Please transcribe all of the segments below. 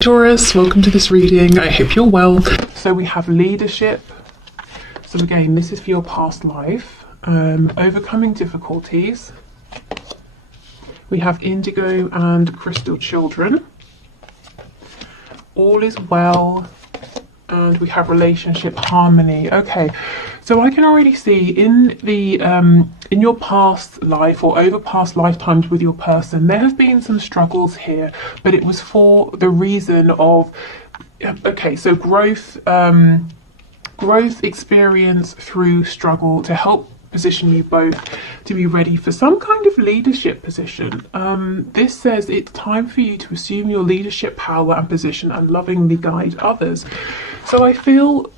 Taurus, welcome to this reading. I hope you're well. So we have leadership. So again, this is for your past life. Overcoming difficulties. We have indigo and crystal children. All is well. And we have relationship harmony. Okay, so I can already see in the in your past life or over past lifetimes with your person, there have been some struggles here, but it was for the reason of so growth experience through struggle to help position you both to be ready for some kind of leadership position. This says it's time for you to assume your leadership power and position and lovingly guide others. So I feel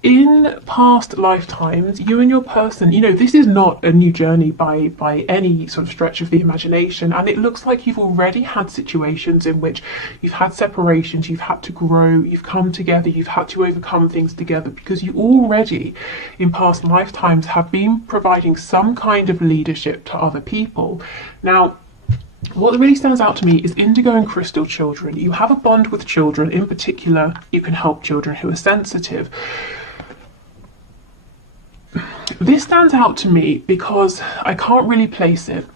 in past lifetimes, you and your person, this is not a new journey by any sort of stretch of the imagination. And it looks like you've already had situations in which you've had separations, you've had to grow, you've come together, you've had to overcome things together, because you already in past lifetimes have been providing some kind of leadership to other people. Now, what really stands out to me is indigo and crystal children. You have a bond with children. In particular, you can help children who are sensitive. This stands out to me because I can't really place it.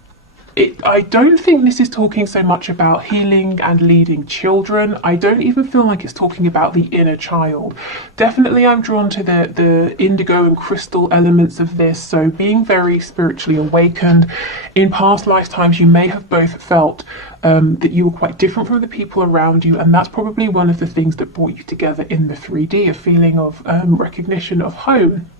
I don't think this is talking so much about healing and leading children. I don't even feel like it's talking about the inner child. Definitely I'm drawn to the indigo and crystal elements of this. So being very spiritually awakened. In past lifetimes, you may have both felt that you were quite different from the people around you. And that's probably one of the things that brought you together in the 3D, a feeling of recognition of home.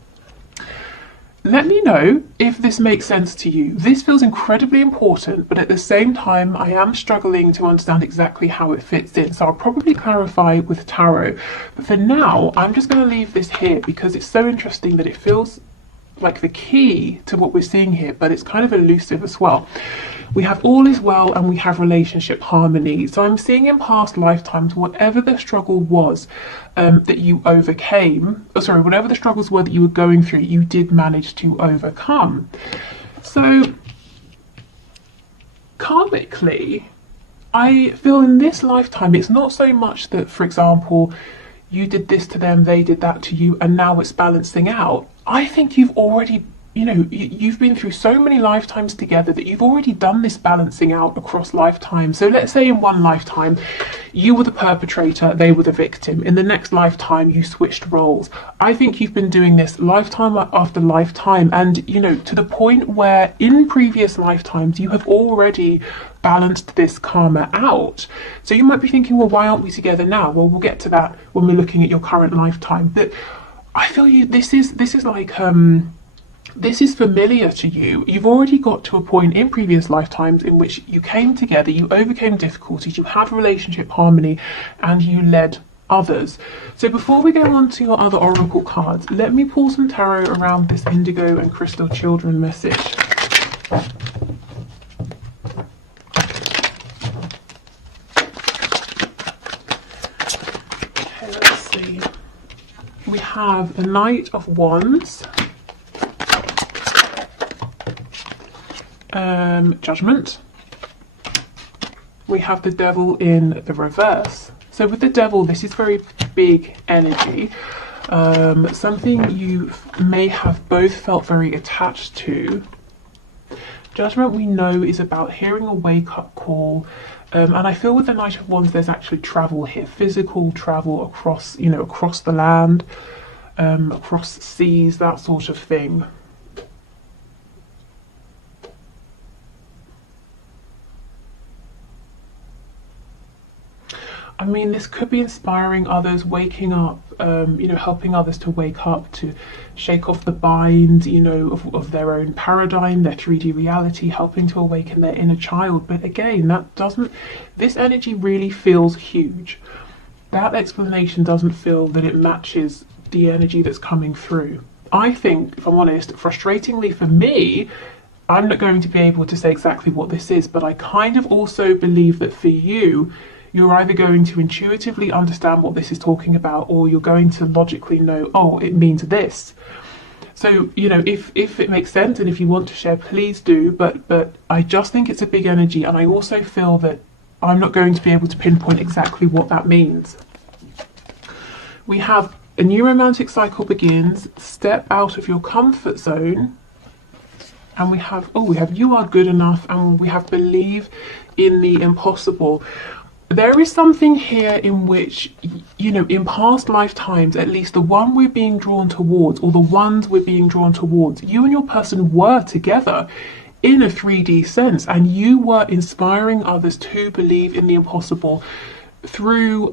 Let me know if this makes sense to you. This feels incredibly important, but at the same time, I am struggling to understand exactly how it fits in. So I'll probably clarify with tarot. But for now, I'm just going to leave this here because it's so interesting that it feels like the key to what we're seeing here, but it's kind of elusive as well. We have all is well and we have relationship harmony. So I'm seeing in past lifetimes, whatever the struggle was that you overcame, whatever the struggles were that you were going through, you did manage to overcome. So karmically, I feel in this lifetime, it's not so much that, for example, you did this to them, they did that to you, and now it's balancing out. I think you've already you've been through so many lifetimes together that you've already done this balancing out across lifetimes. So let's say in one lifetime, you were the perpetrator, they were the victim. In the next lifetime, you switched roles. I think you've been doing this lifetime after lifetime. And, to the point where in previous lifetimes, you have already balanced this karma out. So you might be thinking, well, why aren't we together now? Well, we'll get to that when we're looking at your current lifetime. But I feel this is like, this is familiar to you. You've already got to a point in previous lifetimes in which you came together, you overcame difficulties, you had relationship harmony, and you led others. So before we go on to your other oracle cards, let me pull some tarot around this indigo and crystal children message. Okay, let's see. We have the Knight of Wands. Judgment. We have the Devil in the reverse. So with the Devil, this is very big energy. Something you may have both felt very attached to. Judgment, we know, is about hearing a wake-up call. And I feel with the Knight of Wands, there's actually travel here, physical travel across, across the land, across seas, that sort of thing. I mean, this could be inspiring others, waking up, helping others to wake up, to shake off the binds, of their own paradigm, their 3D reality, helping to awaken their inner child. But again, this energy really feels huge. That explanation doesn't feel that it matches the energy that's coming through. I think, if I'm honest, frustratingly for me, I'm not going to be able to say exactly what this is, but I kind of also believe that for you, you're either going to intuitively understand what this is talking about, or you're going to logically know, oh, it means this. So, if it makes sense and if you want to share, please do. But I just think it's a big energy. And I also feel that I'm not going to be able to pinpoint exactly what that means. We have a new romantic cycle begins, step out of your comfort zone, and we have you are good enough, and we have believe in the impossible. There is something here in which, you know, in past lifetimes, at least the one we're being drawn towards, or the ones we're being drawn towards, you and your person were together in a 3D sense, and you were inspiring others to believe in the impossible through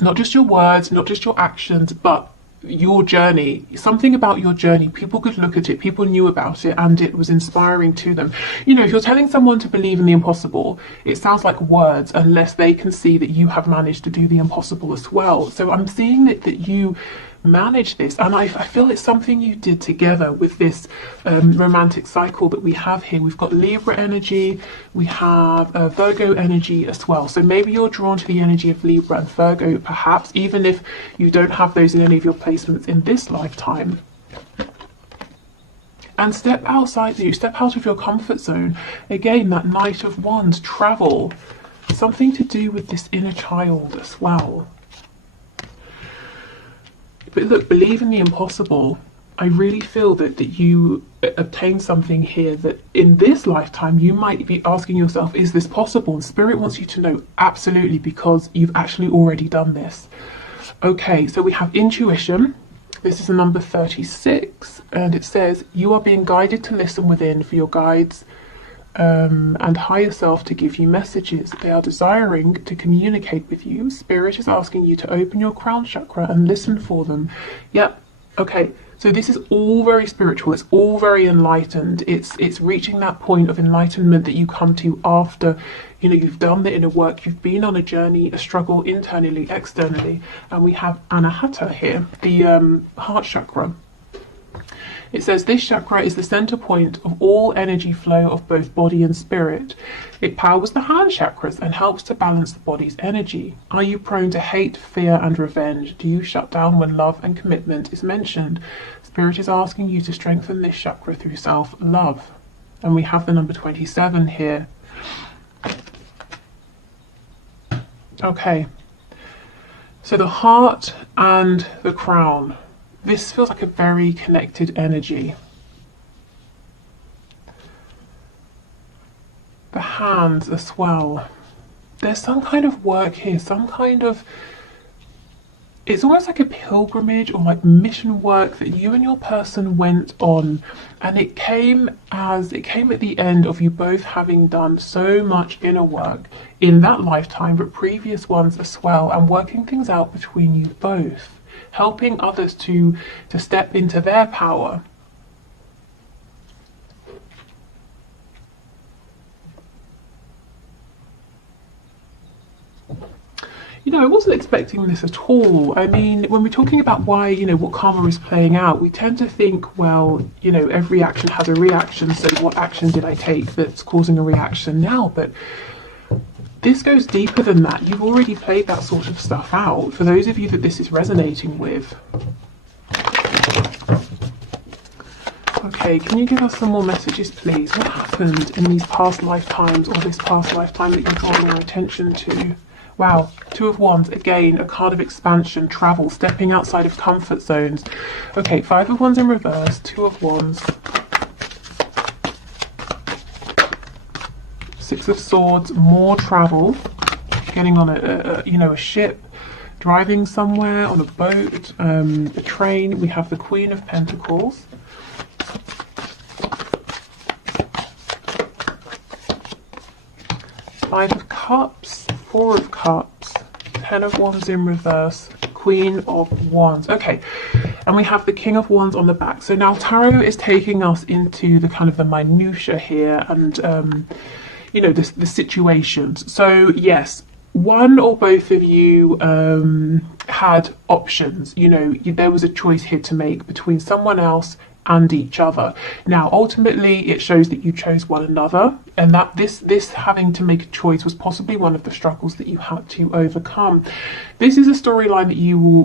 not just your words, not just your actions, but your journey. Something about your journey, people could look at it, people knew about it, and it was inspiring to them. You know, if you're telling someone to believe in the impossible, it sounds like words unless they can see that you have managed to do the impossible as well. So I'm seeing that you manage this, and I feel it's something you did together with this romantic cycle that we have here. We've got Libra energy, we have Virgo energy as well, so maybe you're drawn to the energy of Libra and Virgo, perhaps even if you don't have those in any of your placements in this lifetime. And step outside you, step out of your comfort zone. Again, that Knight of Wands, travel, something to do with this inner child as well. But look, believe in the impossible. I really feel that you obtain something here that in this lifetime you might be asking yourself, is this possible? And Spirit wants you to know absolutely, because you've actually already done this. Okay, so we have intuition. This is the number 36, and it says, you are being guided to listen within for your guides and higher self to give you messages. They are desiring to communicate with you. Spirit is asking you to open your crown chakra and listen for them. Yep. Okay. So this is all very spiritual. It's all very enlightened. It's reaching that point of enlightenment that you come to after, you know, you've done the inner work. You've been on a journey, a struggle internally, externally. And we have Anahata here, the heart chakra. It says this chakra is the center point of all energy flow of both body and spirit. It powers the hand chakras and helps to balance the body's energy. Are you prone to hate, fear, and revenge? Do you shut down when love and commitment is mentioned? Spirit is asking you to strengthen this chakra through self-love. And we have the number 27 here. Okay. So the heart and the crown. This feels like a very connected energy. The hands as well. There's some kind of work here, some kind of, it's almost like a pilgrimage or like mission work that you and your person went on, and it came at the end of you both having done so much inner work in that lifetime, but previous ones as well, and working things out between you both, helping others to step into their power. You know, I wasn't expecting this at all. I mean, when we're talking about why, you know, what karma is playing out, we tend to think, well, you know, every action has a reaction, so what action did I take that's causing a reaction now? But this goes deeper than that. You've already played that sort of stuff out. For those of you that this is resonating with. Okay, can you give us some more messages, please? What happened in these past lifetimes, or this past lifetime that you're drawing your attention to? Wow, Two of Wands, again, a card of expansion, travel, stepping outside of comfort zones. Okay, Five of Wands in reverse, Two of Wands. Six of Swords, more travel, getting on a ship, driving somewhere, on a boat, a train. We have the Queen of Pentacles. Five of Cups, Four of Cups, Ten of Wands in reverse, Queen of Wands. Okay, and we have the King of Wands on the back. So now Tarot is taking us into the kind of the minutiae here, and you know, the situations. So yes, one or both of you had options. You know, there was a choice here to make between someone else and each other. Now, ultimately, it shows that you chose one another, and that this having to make a choice was possibly one of the struggles that you had to overcome. This is a storyline that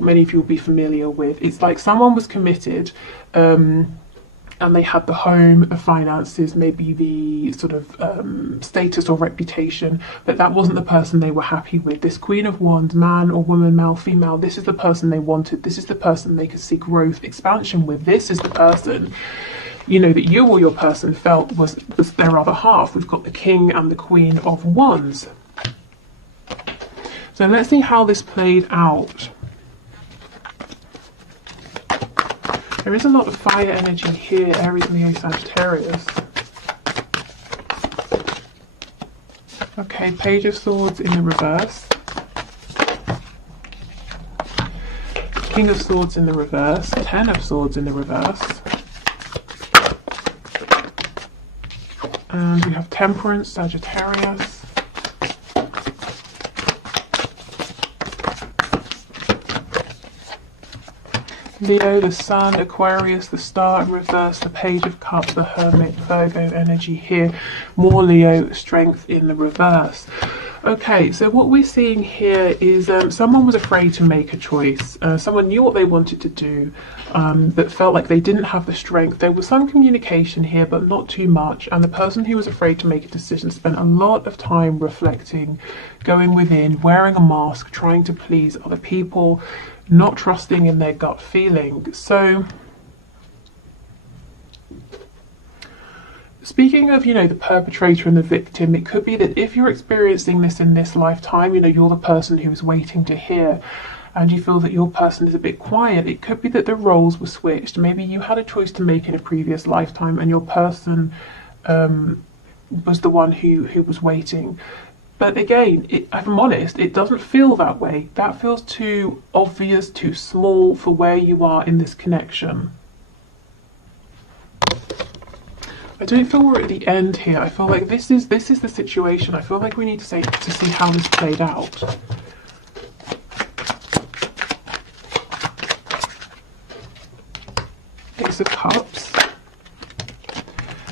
many of you will be familiar with. It's like someone was committed, and they had the home, the finances, maybe the sort of status or reputation, but that wasn't the person they were happy with. This Queen of Wands, man or woman, male, female, this is the person they wanted. This is the person they could see growth, expansion with. This is the person, you know, that you or your person felt was their other half. We've got the King and the Queen of Wands. So let's see how this played out. There is a lot of fire energy here, Aries, Leo, Sagittarius. Okay, Page of Swords in the reverse. King of Swords in the reverse. Ten of Swords in the reverse. And we have Temperance, Sagittarius. Leo, the Sun, Aquarius, the Star in reverse, the Page of Cups, the Hermit, Virgo energy here. More Leo, Strength in the reverse. Okay, so what we're seeing here is someone was afraid to make a choice. Someone knew what they wanted to do, but felt like they didn't have the strength. There was some communication here, but not too much. And the person who was afraid to make a decision spent a lot of time reflecting, going within, wearing a mask, trying to please other people, not trusting in their gut feeling. So speaking of, you know, the perpetrator and the victim, it could be that if you're experiencing this in this lifetime, you know, you're the person who is waiting to hear and you feel that your person is a bit quiet, it could be that the roles were switched. Maybe you had a choice to make in a previous lifetime and your person was the one who was waiting. But again, if I'm honest, it doesn't feel that way. That feels too obvious, too small for where you are in this connection. I don't feel we're at the end here. I feel like this is the situation. I feel like we need to see how this played out. Ace of Cups.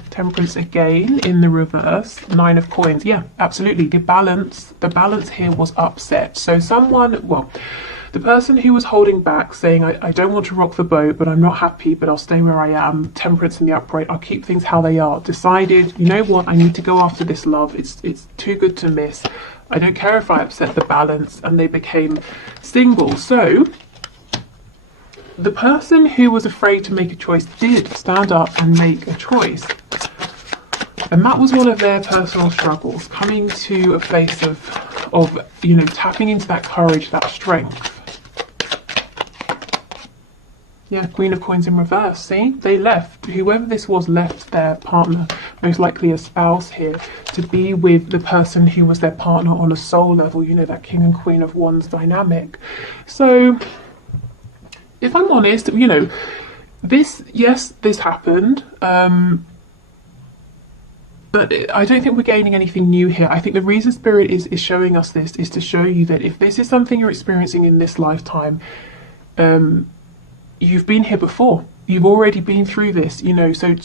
Temperance again in the reverse. Nine of Coins. Yeah, absolutely. The balance here was upset. So someone, well, the person who was holding back, saying, I don't want to rock the boat, but I'm not happy, but I'll stay where I am, Temperance in the upright, I'll keep things how they are, decided, you know what, I need to go after this love. It's too good to miss. I don't care if I upset the balance, and they became single. So the person who was afraid to make a choice did stand up and make a choice. And that was one of their personal struggles, coming to a place of you know, tapping into that courage, that strength. Yeah, Queen of Coins in reverse, see? They left, whoever this was left their partner, most likely a spouse here, to be with the person who was their partner on a soul level, you know, that King and Queen of Wands dynamic. So, if I'm honest, you know, this happened, but I don't think we're gaining anything new here. I think the reason Spirit is showing us this is to show you that if this is something you're experiencing in this lifetime, you've been here before. You've already been through this, you know, so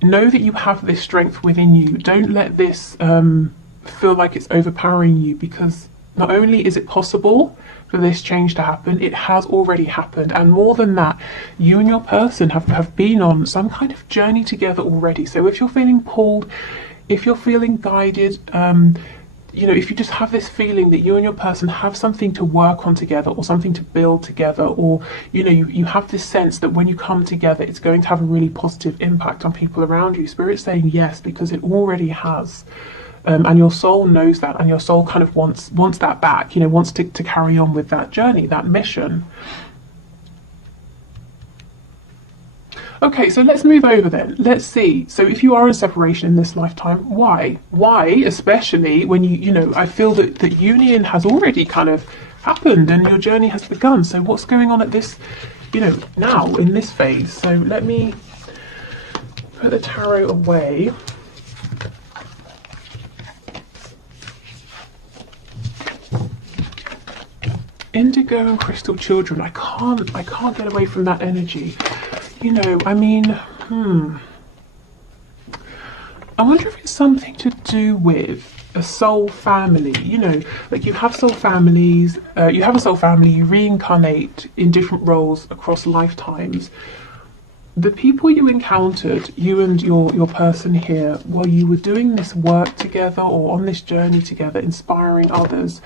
know that you have this strength within you. Don't let this feel like it's overpowering you, because not only is it possible for this change to happen, it has already happened, and more than that, you and your person have been on some kind of journey together already. So if you're feeling pulled, if you're feeling guided, you know, if you just have this feeling that you and your person have something to work on together, or something to build together, or you know, you have this sense that when you come together it's going to have a really positive impact on people around you, Spirit's saying yes, because it already has. And your soul knows that, and your soul kind of wants that back, you know, wants to carry on with that journey, that mission. Okay, so let's move over then. Let's see. So if you are in separation in this lifetime, why? Why, especially when you know, I feel that union has already kind of happened and your journey has begun. So what's going on at this, you know, now in this phase? So let me put the tarot away. Indigo and Crystal Children. I can't get away from that energy. You know, I mean, I wonder if it's something to do with a soul family. You know, like you have soul families, you have a soul family, you reincarnate in different roles across lifetimes. the people you encountered, you and your person here, while you were doing this work together or on this journey together, inspiring others,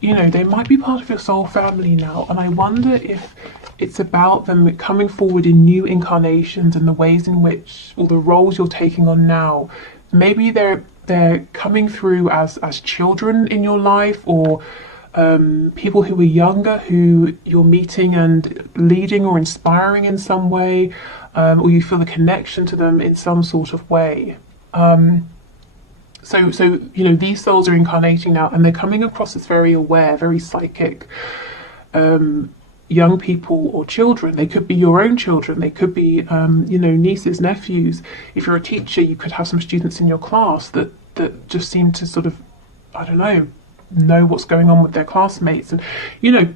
you know, they might be part of your soul family now. And I wonder if it's about them coming forward in new incarnations and the ways in which, or the roles you're taking on now. Maybe they're coming through as children in your life, or people who are younger who you're meeting and leading or inspiring in some way, or you feel a connection to them in some sort of way. So you know, these souls are incarnating now, and they're coming across as very aware, very psychic, young people or children. They could be your own children. They could be, you know, nieces, nephews. If you're a teacher, you could have some students in your class that just seem to sort of, I don't know what's going on with their classmates. And, you know,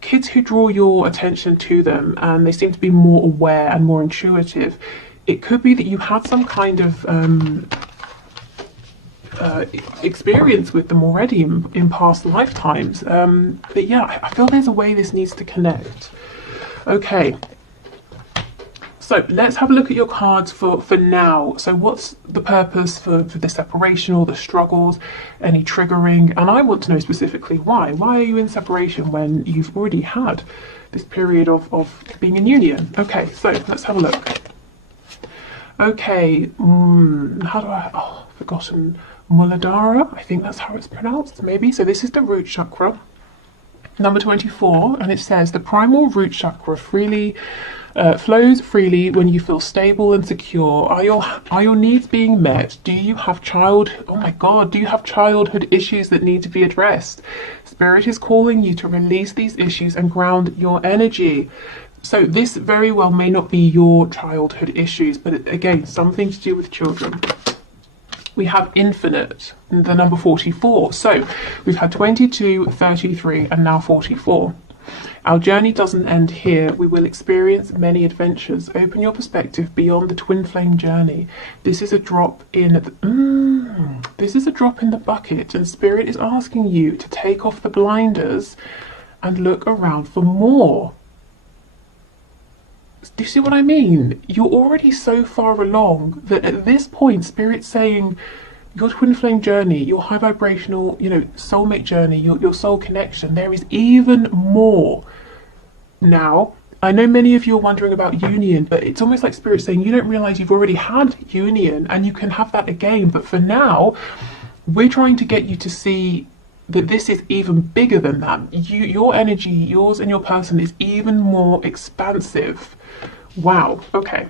kids who draw your attention to them and they seem to be more aware and more intuitive. It could be that you had some kind of experience with them already in past lifetimes. But yeah, I feel there's a way this needs to connect. Okay. So let's have a look at your cards for now. So what's the purpose for the separation or the struggles, any triggering? And I want to know specifically why. Why are you in separation when you've already had this period of being in union? Okay, so let's have a look. Okay, how do I've forgotten. Muladhara, I think that's how it's pronounced, maybe. So this is the root chakra, number 24, and it says the primal root chakra flows freely when you feel stable and secure. Are your needs being met? Do you have do you have childhood issues that need to be addressed? Spirit is calling you to release these issues and ground your energy. So this very well may not be your childhood issues, but again, something to do with children. We have infinite, the number 44. So we've had 22, 33, and now 44. Our journey doesn't end here. We will experience many adventures. Open your perspective beyond the twin flame journey. This is a drop in the bucket, and Spirit is asking you to take off the blinders and look around for more. Do you see what I mean? You're already so far along that at this point, Spirit's saying your twin flame journey, your high vibrational, you know, soulmate journey, your soul connection, there is even more. Now, I know many of you are wondering about union, but it's almost like Spirit saying you don't realize you've already had union and you can have that again. But for now, we're trying to get you to see that this is even bigger than that. Your energy, yours and your person, is even more expansive. Wow, okay.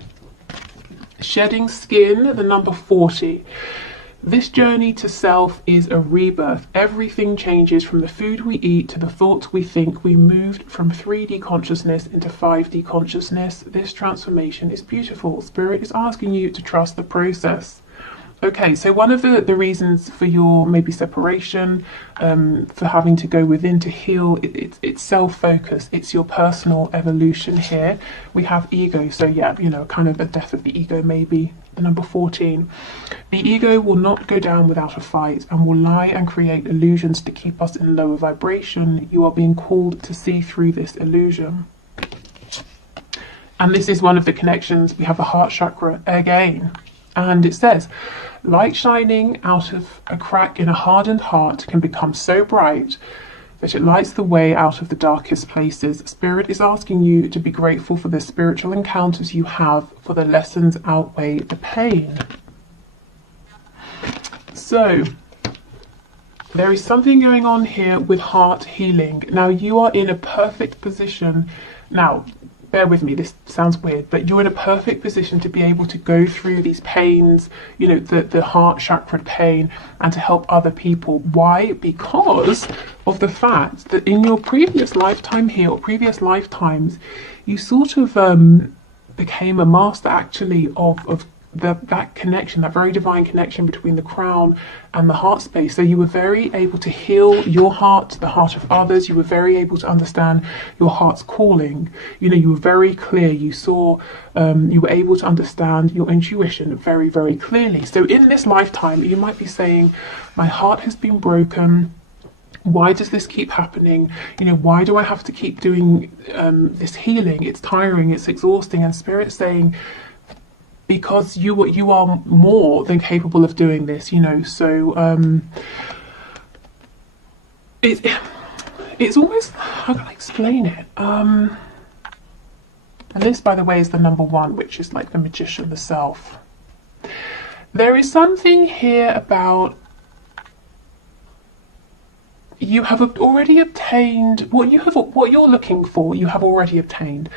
Shedding skin, the number 40. This journey to self is a rebirth. Everything changes from the food we eat to the thoughts we think. We moved from 3D consciousness into 5D consciousness. This transformation is beautiful. Spirit is asking you to trust the process. Okay, so one of the reasons for your maybe separation, for having to go within to heal, it's self-focus. It's your personal evolution here. We have ego, so yeah, you know, kind of a death of the ego maybe. The number 14. The ego will not go down without a fight and will lie and create illusions to keep us in lower vibration. You are being called to see through this illusion. And this is one of the connections. We have the heart chakra again. And it says, light shining out of a crack in a hardened heart can become so bright that it lights the way out of the darkest places. Spirit is asking you to be grateful for the spiritual encounters you have, for the lessons outweigh the pain. So, there is something going on here with heart healing. Now, you are in a perfect position. Now, bear with me, this sounds weird, but you're in a perfect position to be able to go through these pains, you know, the heart chakra pain, and to help other people. Why? Because of the fact that in your previous lifetime here, or previous lifetimes, you sort of became a master actually of that connection, that very divine connection between the crown and the heart space. So you were very able to heal your heart, the heart of others. You were very able to understand your heart's calling. You know, you were very clear. You saw, you were able to understand your intuition very, very clearly. So in this lifetime, you might be saying, my heart has been broken. Why does this keep happening? You know, why do I have to keep doing this healing? It's tiring, it's exhausting. And Spirit's saying, because you are more than capable of doing this, you know. So it's almost, how can I explain it? And this, by the way, is the number one, which is like the magician, the self. There is something here about you have already obtained what you're looking for. You have already obtained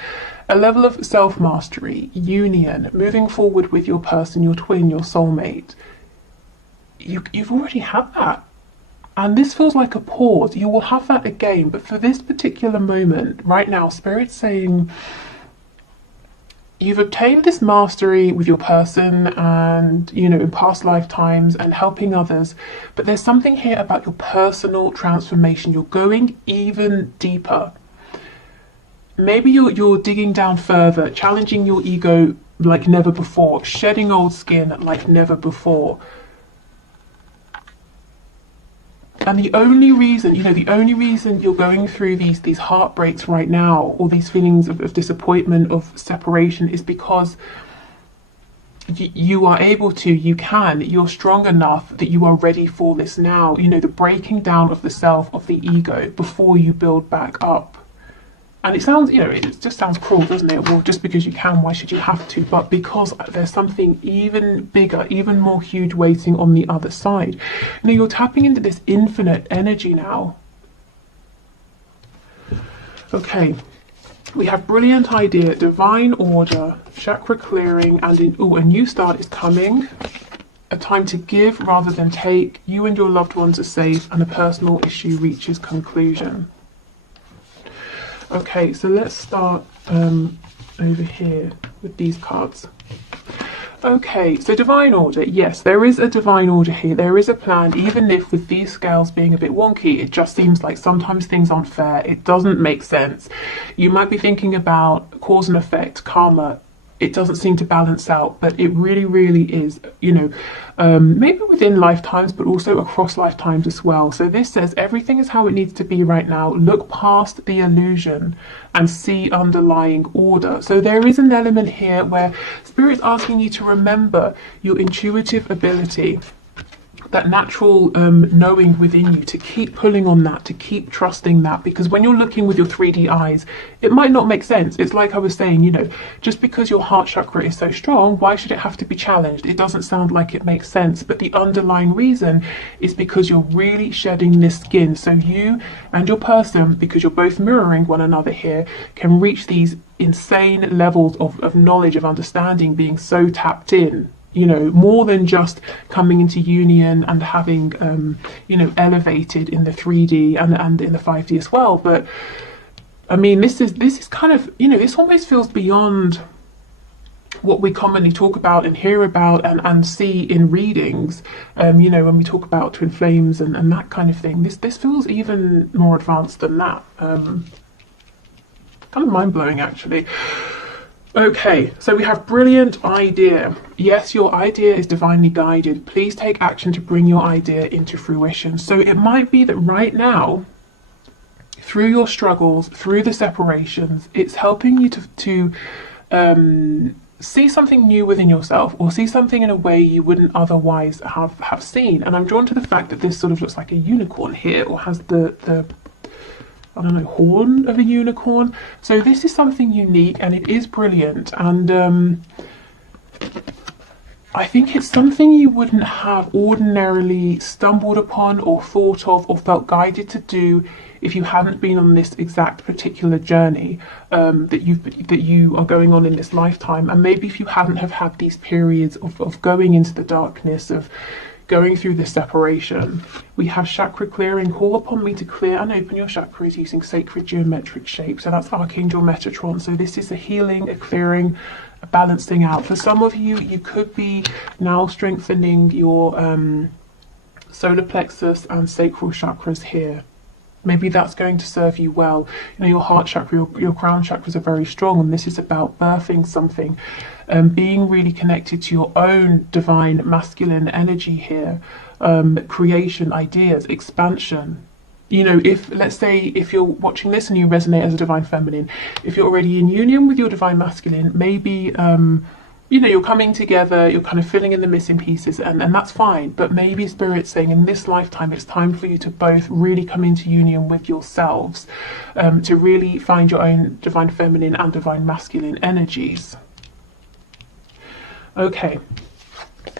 a level of self-mastery, union, moving forward with your person, your twin, your soulmate. You've already had that. And this feels like a pause. You will have that again. But for this particular moment, right now, Spirit's saying you've obtained this mastery with your person and, you know, in past lifetimes and helping others. But there's something here about your personal transformation. You're going even deeper. Maybe you're digging down further, challenging your ego like never before, shedding old skin like never before. And the only reason, you know, the only reason you're going through these heartbreaks right now, or these feelings of disappointment, of separation, is because you are able to, you're strong enough that you are ready for this now. You know, the breaking down of the self, of the ego, before you build back up. And it sounds, you know, it just sounds cruel, doesn't it? Well, just because you can, why should you have to? But because there's something even bigger, even more huge waiting on the other side. You know, you're tapping into this infinite energy now. Okay, we have brilliant idea, divine order, chakra clearing, and a new start is coming. A time to give rather than take. You and your loved ones are safe, and a personal issue reaches conclusion. Okay, so let's start over here with these cards. Okay, so divine order. Yes, there is a divine order here. There is a plan, even if with these scales being a bit wonky, it just seems like sometimes things aren't fair. It doesn't make sense. You might be thinking about cause and effect, karma. It doesn't seem to balance out, but it really, really is, you know, maybe within lifetimes, but also across lifetimes as well. So this says everything is how it needs to be right now. Look past the illusion and see underlying order. So there is an element here where Spirit's asking you to remember your intuitive ability, that natural knowing within you, to keep pulling on that, to keep trusting that, because when you're looking with your 3D eyes, it might not make sense. It's like I was saying, you know, just because your heart chakra is so strong, why should it have to be challenged? It doesn't sound like it makes sense, but the underlying reason is because you're really shedding this skin. So you and your person, because you're both mirroring one another here, can reach these insane levels of knowledge, of understanding, being so tapped in. You know, more than just coming into union and having, you know, elevated in the 3D and in the 5D as well. But I mean, this is kind of, you know, this almost feels beyond what we commonly talk about and hear about and see in readings. You know, when we talk about twin flames and that kind of thing, this feels even more advanced than that. Kind of mind blowing, actually. Okay, so we have brilliant idea. Yes, your idea is divinely guided. Please take action to bring your idea into fruition. So it might be that right now, through your struggles, through the separations, it's helping you to see something new within yourself, or see something in a way you wouldn't otherwise have seen. And I'm drawn to the fact that this sort of looks like a unicorn here, or has the I don't know, horn of a unicorn. So this is something unique, and it is brilliant. And I think it's something you wouldn't have ordinarily stumbled upon or thought of or felt guided to do if you hadn't been on this exact particular journey that you are going on in this lifetime. And maybe if you hadn't have had these periods of going into the darkness, of going through this separation. We have chakra clearing. Call upon me to clear and open your chakras using sacred geometric shapes. So that's Archangel Metatron. So this is a healing, a clearing, a balancing out. For some of you, you could be now strengthening your solar plexus and sacral chakras here. Maybe that's going to serve you well. You know, your heart chakra, your crown chakras are very strong, and this is about birthing something, being really connected to your own divine masculine energy here, creation, ideas, expansion. You know, if, let's say, if you're watching this and you resonate as a divine feminine, if you're already in union with your divine masculine, maybe, you know, you're coming together, you're kind of filling in the missing pieces, and that's fine. But maybe Spirit's saying in this lifetime, it's time for you to both really come into union with yourselves, to really find your own divine feminine and divine masculine energies. Okay.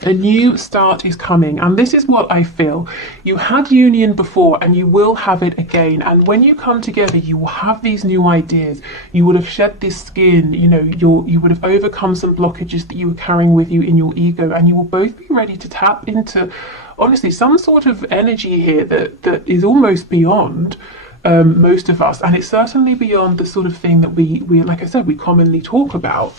A new start is coming, and this is what I feel. You had union before and you will have it again, and when you come together you will have these new ideas. You would have shed this skin, you know, you would have overcome some blockages that you were carrying with you in your ego, and you will both be ready to tap into, honestly, some sort of energy here that is almost beyond most of us, and it's certainly beyond the sort of thing that we like I said, we commonly talk about.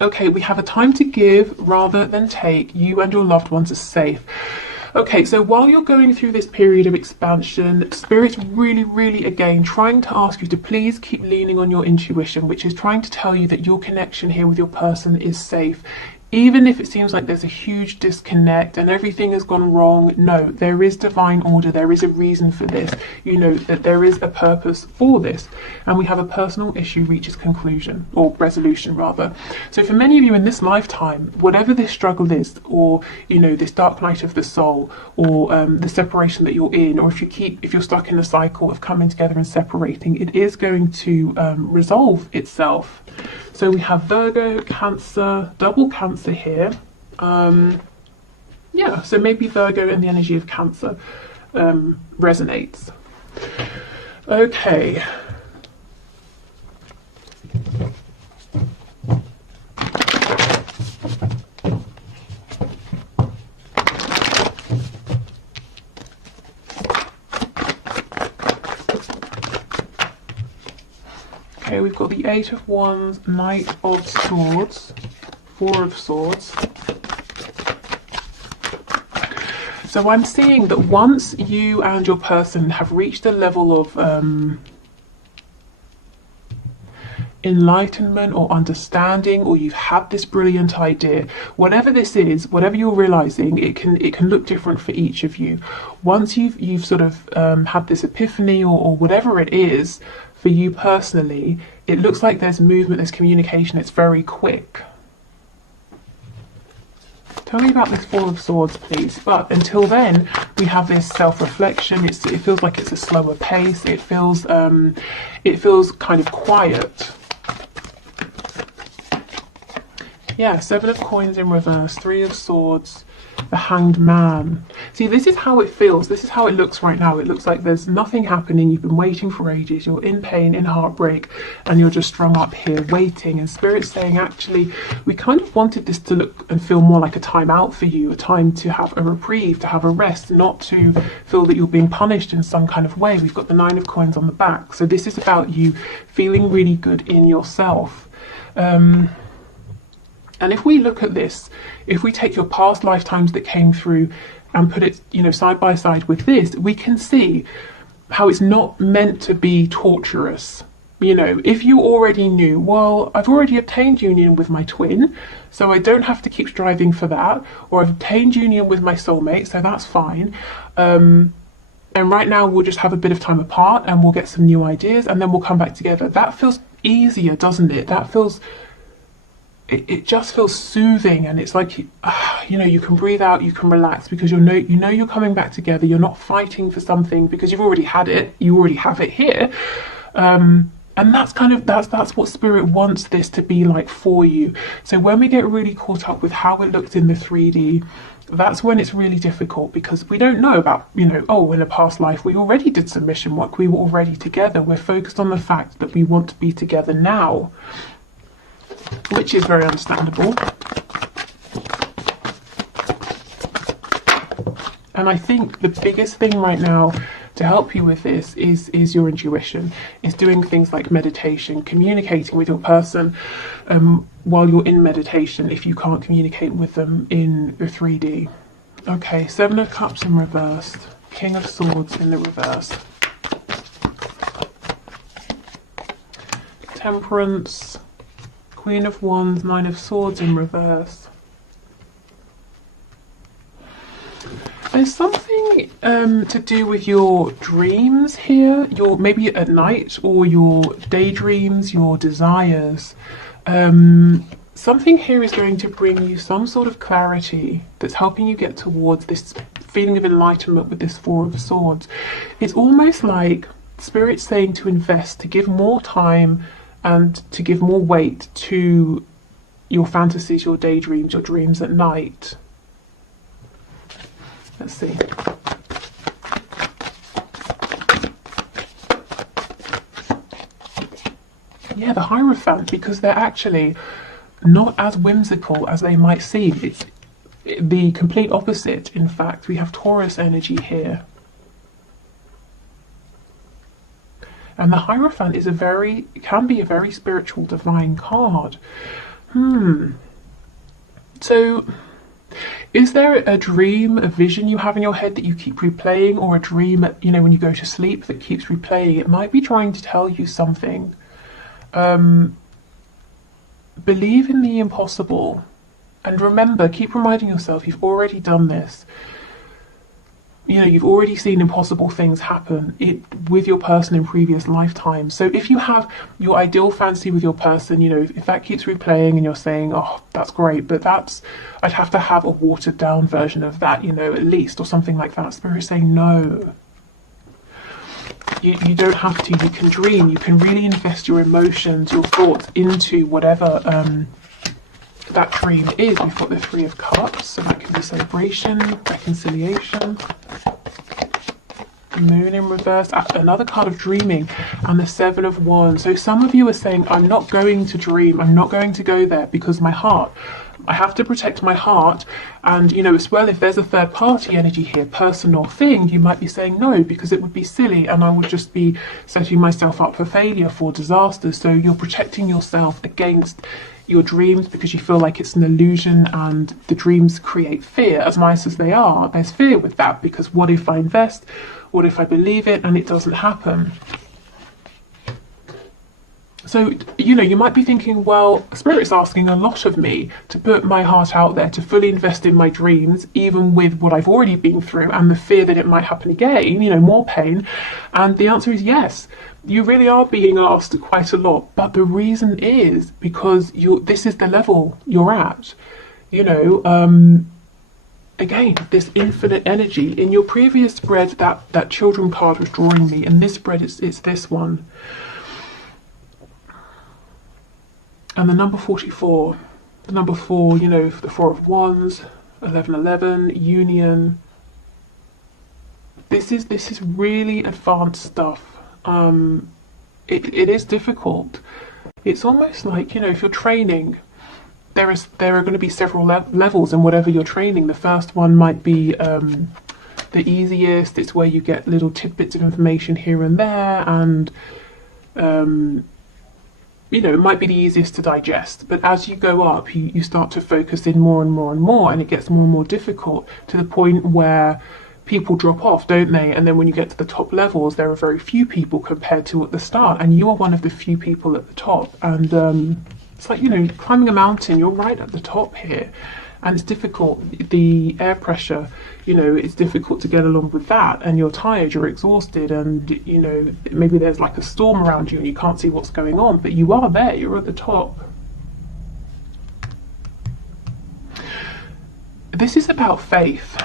Okay, we have a time to give rather than take. You and your loved ones are safe. Okay, so while you're going through this period of expansion, Spirit's really, again, trying to ask you to please keep leaning on your intuition, which is trying to tell you that your connection here with your person is safe. Even if it seems like there's a huge disconnect and everything has gone wrong, no, there is divine order, there is a reason for this. You know that there is a purpose for this. And we have a personal issue reaches conclusion, or resolution rather. So for many of you in this lifetime, whatever this struggle is, or, you know, this dark night of the soul, or the separation that you're in, or if you're stuck in a cycle of coming together and separating, it is going to resolve itself. So we have Virgo, Cancer, double Cancer here. Yeah, so maybe Virgo and the energy of Cancer resonates. Okay. Okay, we've got the Eight of Wands, Knight of Swords, Four of Swords. So I'm seeing that once you and your person have reached a level of enlightenment or understanding, or you've had this brilliant idea, whatever this is, whatever you're realizing, it can look different for each of you. Once you've sort of had this epiphany, or whatever it is for you personally, it looks like there's movement, there's communication, it's very quick. Tell me about this Four of Swords, please. But until then, we have this self-reflection. It feels like it's a slower pace. It feels kind of quiet. Yeah, Seven of Coins in reverse, Three of Swords, the Hanged Man. See, this is how it feels. This is how it looks right now. It looks like there's nothing happening. You've been waiting for ages. You're in pain, in heartbreak, and you're just strung up here waiting. And Spirit's saying, actually, we kind of wanted this to look and feel more like a time out for you, a time to have a reprieve, to have a rest, not to feel that you're being punished in some kind of way. We've got the Nine of Coins on the back. So this is about you feeling really good in yourself. And if we look at this, if we take your past lifetimes that came through and put it, you know, side by side with this, we can see how it's not meant to be torturous. You know, if you already knew, well, I've already obtained union with my twin, so I don't have to keep striving for that, or I've obtained union with my soulmate, so that's fine. And right now we'll just have a bit of time apart and we'll get some new ideas and then we'll come back together. That feels easier, doesn't it? That feels... It just feels soothing, and it's like, you know, you can breathe out, you can relax, because you know you're coming back together. You're not fighting for something because you've already had it. You already have it here, and that's kind of that's what Spirit wants this to be like for you. So when we get really caught up with how it looked in the 3D, that's when it's really difficult, because we don't know about, you know, oh, in a past life we already did some mission work. We were already together. We're focused on the fact that we want to be together now, which is very understandable. And I think the biggest thing right now to help you with this is your intuition, is doing things like meditation, communicating with your person while you're in meditation if you can't communicate with them in the 3D. Okay, Seven of Cups in reverse, King of Swords in the reverse, Temperance, Queen of Wands, Nine of Swords in reverse. There's something to do with your dreams here, your maybe at night, or your daydreams, your desires. Something here is going to bring you some sort of clarity that's helping you get towards this feeling of enlightenment with this Four of Swords. It's almost like Spirit's saying to invest, to give more time and to give more weight to your fantasies, your daydreams, your dreams at night. Let's see. Yeah, the Hierophant, because they're actually not as whimsical as they might seem. It's the complete opposite. In fact, we have Taurus energy here. And the Hierophant is can be a very spiritual, divine card. So, is there a dream, a vision you have in your head that you keep replaying, or a dream, you know, when you go to sleep that keeps replaying? It might be trying to tell you something. Believe in the impossible, and remember, keep reminding yourself you've already done this. You know, you've already seen impossible things happen with your person in previous lifetimes. So if you have your ideal fantasy with your person, you know, if that keeps replaying and you're saying, oh, that's great, but I'd have to have a watered down version of that, you know, at least, or something like that. Spirit's saying no. You don't have to. You can dream. You can really invest your emotions, your thoughts into whatever that dream is. We've got the Three of Cups, so that can be celebration, reconciliation. Moon in reverse, another card of dreaming, and the Seven of Wands. So some of you are saying, I'm not going to dream, I'm not going to go there because my heart, I have to protect my heart. And you know, as well, if there's a third party energy here, person or thing, you might be saying no because it would be silly and I would just be setting myself up for failure, for disaster. So you're protecting yourself against your dreams because you feel like it's an illusion, and the dreams create fear. As nice as they are, there's fear with that, because what if I invest? What if I believe it and it doesn't happen? So, you know, you might be thinking, well, Spirit's asking a lot of me to put my heart out there, to fully invest in my dreams, even with what I've already been through and the fear that it might happen again, you know, more pain. And the answer is yes. You really are being asked quite a lot, but the reason is because this is the level you're at. You know, again, this infinite energy. In your previous spread, that children card was drawing me, and this spread, it's this one. And the number 44, the number 4, you know, the Four of Wands, 1111, union. This is really advanced stuff. It is difficult. It's almost like, you know, if you're training, there are going to be several levels in whatever you're training. The first one might be the easiest. It's where you get little tidbits of information here and there, and you know, it might be the easiest to digest. But as you go up, you start to focus in more and more and more, and it gets more and more difficult, to the point where people drop off, don't they? And then when you get to the top levels, there are very few people compared to at the start, and you are one of the few people at the top. And it's like, you know, climbing a mountain, you're right at the top here, and it's difficult. The air pressure, you know, it's difficult to get along with that, and you're tired, you're exhausted, and you know, maybe there's like a storm around you and you can't see what's going on, but you are there, you're at the top. This is about faith.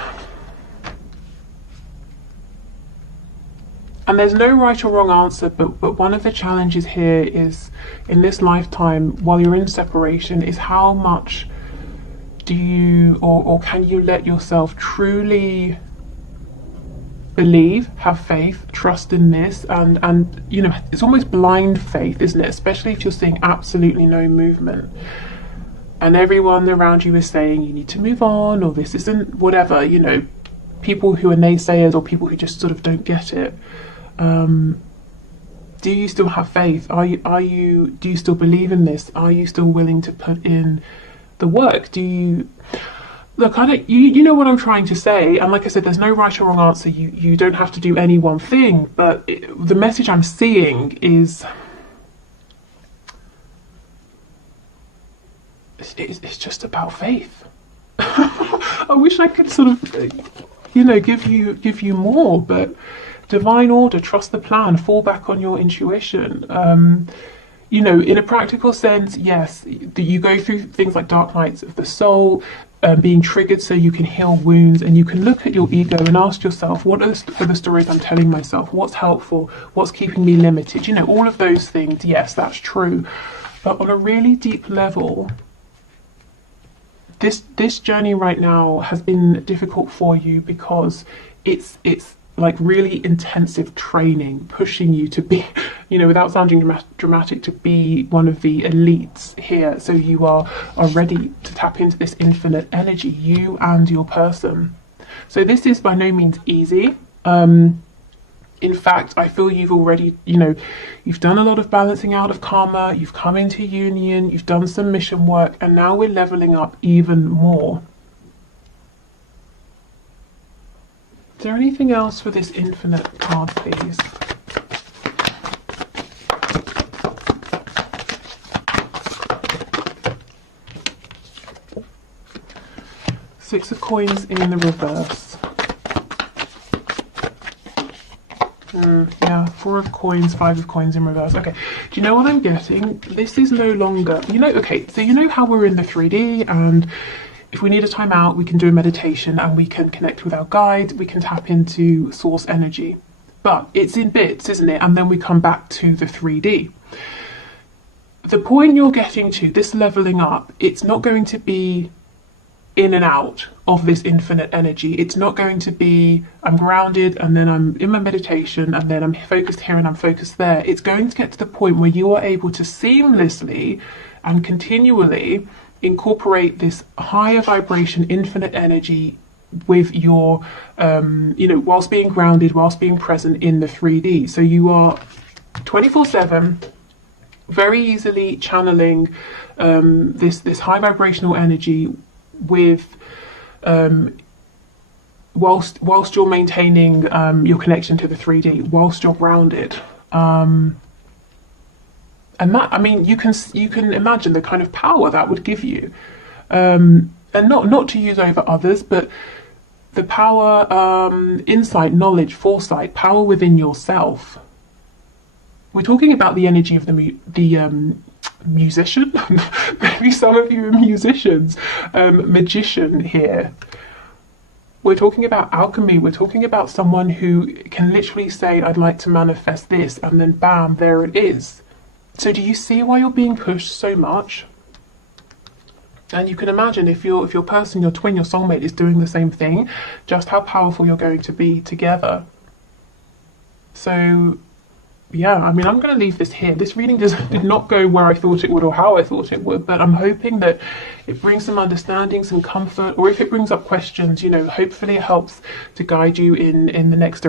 And there's no right or wrong answer, but one of the challenges here is, in this lifetime, while you're in separation, is how much do you or can you let yourself truly believe, have faith, trust in this, and you know, it's almost blind faith, isn't it? Especially if you're seeing absolutely no movement, and everyone around you is saying you need to move on, or this isn't whatever, you know, people who are naysayers or people who just sort of don't get it. Do you still have faith? Do you still believe in this? Are you still willing to put in the work? Do you look? You know what I'm trying to say. And like I said, there's no right or wrong answer. You don't have to do any one thing. But the message I'm seeing is it's just about faith. I wish I could sort of you know, give you more. But divine order, trust the plan, fall back on your intuition. You know, in a practical sense, yes, you go through things like dark nights of the soul, being triggered so you can heal wounds, and you can look at your ego and ask yourself, what are the stories I'm telling myself? What's helpful? What's keeping me limited? You know, all of those things, yes, that's true. But on a really deep level, this journey right now has been difficult for you because it's like really intensive training, pushing you to be, you know, without sounding dramatic, to be one of the elites here. So you are ready to tap into this infinite energy, you and your person. So this is by no means easy. In fact, I feel you've already, you know, you've done a lot of balancing out of karma, you've come into union, you've done some mission work, and now we're leveling up even more. Is there anything else for this infinite card, please? Six of Coins in the reverse. Yeah, Four of Coins, Five of Coins in reverse. Okay, do you know what I'm getting? This is no longer, you know, okay, so you know how we're in the 3D, and if we need a timeout, we can do a meditation and we can connect with our guide, we can tap into source energy. But it's in bits, isn't it? And then we come back to the 3D. The point you're getting to, this leveling up, it's not going to be in and out of this infinite energy. It's not going to be, I'm grounded and then I'm in my meditation and then I'm focused here and I'm focused there. It's going to get to the point where you are able to seamlessly and continually incorporate this higher vibration, infinite energy with your, you know, whilst being grounded, whilst being present in the 3D. So you are 24/7, very easily channeling this high vibrational energy with, whilst you're maintaining your connection to the 3D, whilst you're grounded. And that, I mean, you can imagine the kind of power that would give you, and not to use over others, but the power, insight, knowledge, foresight, power within yourself. We're talking about the energy of the musician. Maybe some of you are musicians, magician here. We're talking about alchemy. We're talking about someone who can literally say, I'd like to manifest this, and then bam, there it is. So do you see why you're being pushed so much? And you can imagine if your person, your twin, your soulmate is doing the same thing, just how powerful you're going to be together. So yeah, I mean, I'm going to leave this here. This reading did not go where I thought it would or how I thought it would, but I'm hoping that it brings some understanding, some comfort, or if it brings up questions, you know, hopefully it helps to guide you in the next direction.